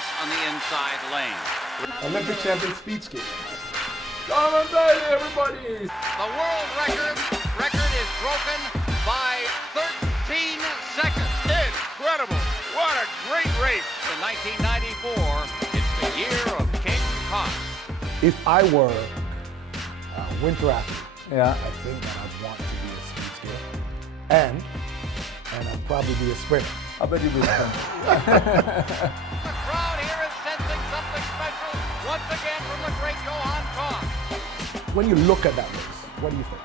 Koss on the inside lane. Olympic champion speed skater. Donovan Bailey, everybody! The world record is broken by 13 seconds. Incredible. What a great race. In 1994, it's the year of King Koss. If I were a winter athlete, I think that I'd want to be a speed skater. And I'd probably be a sprinter. I bet you'd be a sprinter. The crowd here is sensing something special once again from the great Johann Koss. When you look at that race, what do you think?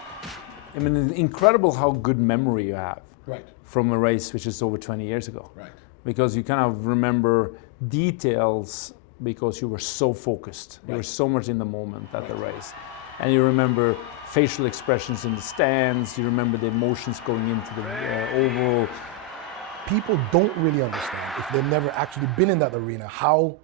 I mean, it's incredible how good memory you have Right. from a race which is over 20 years ago. Right. Because you kind of remember details because you were so focused. You were so much in the moment at the race. And you remember facial expressions in the stands, you remember the emotions going into the oval. People don't really understand, if they've never actually been in that arena, how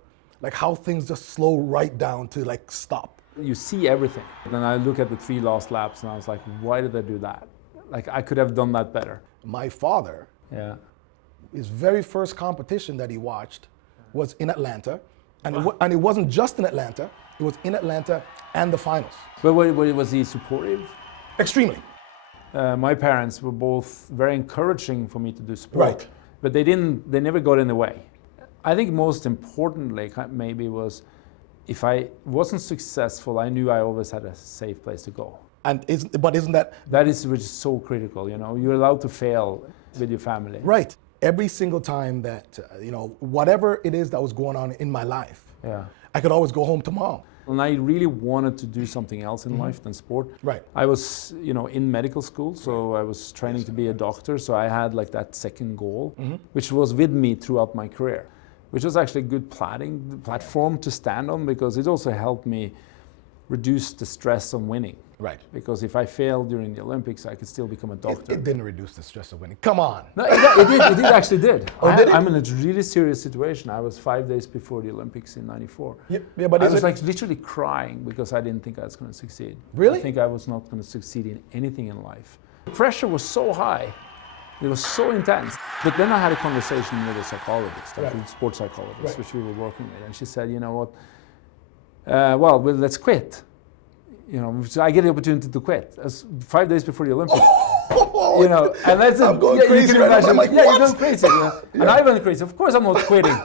things just slow right down to stop. You see everything. Then I look at the 3 last laps and I was like, why did I do that? Like, I could have done that better. My father, his very first competition that he watched was in Atlanta. And it wasn't just in Atlanta, it was in Atlanta and the finals. But was he supportive? Extremely. My parents were both very encouraging for me to do sport, Right. but they never got in the way. I think most importantly maybe was if I wasn't successful, I knew I always had a safe place to go. But isn't that... That is which is so critical, you know, you're allowed to fail with your family. Right. Every single time that, whatever it is that was going on in my life, I could always go home to mom. And I really wanted to do something else in life than sport. Right. I was, in medical school, so I was training to be a doctor, so I had that second goal, which was with me throughout my career, which was actually a good platform to stand on because it also helped me reduce the stress of winning. Right. Because if I failed during the Olympics, I could still become a doctor. It didn't reduce the stress of winning. Come on. No, it actually did. Did it? I'm in a really serious situation. I was 5 days before the Olympics in '94. Yeah, but I was literally crying because I didn't think I was going to succeed. Really? I think I was not going to succeed in anything in life. The pressure was so high. It was so intense. But then I had a conversation with a psychologist, a sports psychologist, which we were working with. And she said, you know what, well, let's quit. So I get the opportunity to quit. 5 days before the Olympics. And that's I'm going crazy right now. I'm like, you're what? going crazy. And I went crazy. Of course I'm not quitting.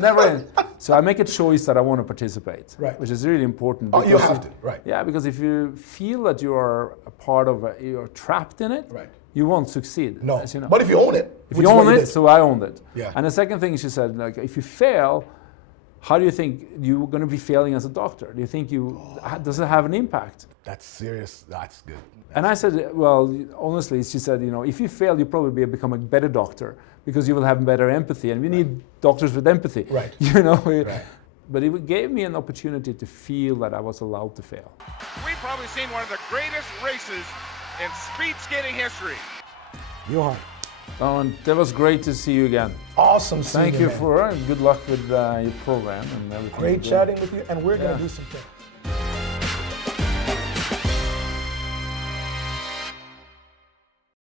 Never. So I make a choice that I want to participate, Right. which is really important. Oh, you have to, right. Yeah, because if you feel that you are a part of you're trapped in it, Right. you won't succeed. No, as you know. but if you own it. If you own it, so I owned it. Yeah. And the second thing she said, if you fail, how do you think you're going to be failing as a doctor? Do you think does it have an impact? That's serious. That's good. And I said, well, honestly, she said, if you fail, you'll probably become a better doctor because you will have better empathy, and we need doctors with empathy. Right. Right. But it gave me an opportunity to feel that I was allowed to fail. We've probably seen one of the greatest races in speed skating history. Johann. And that was great to see you again. Awesome seeing Thank you, you man. good luck with your program and everything. Great chatting with you, and we're going to do some things.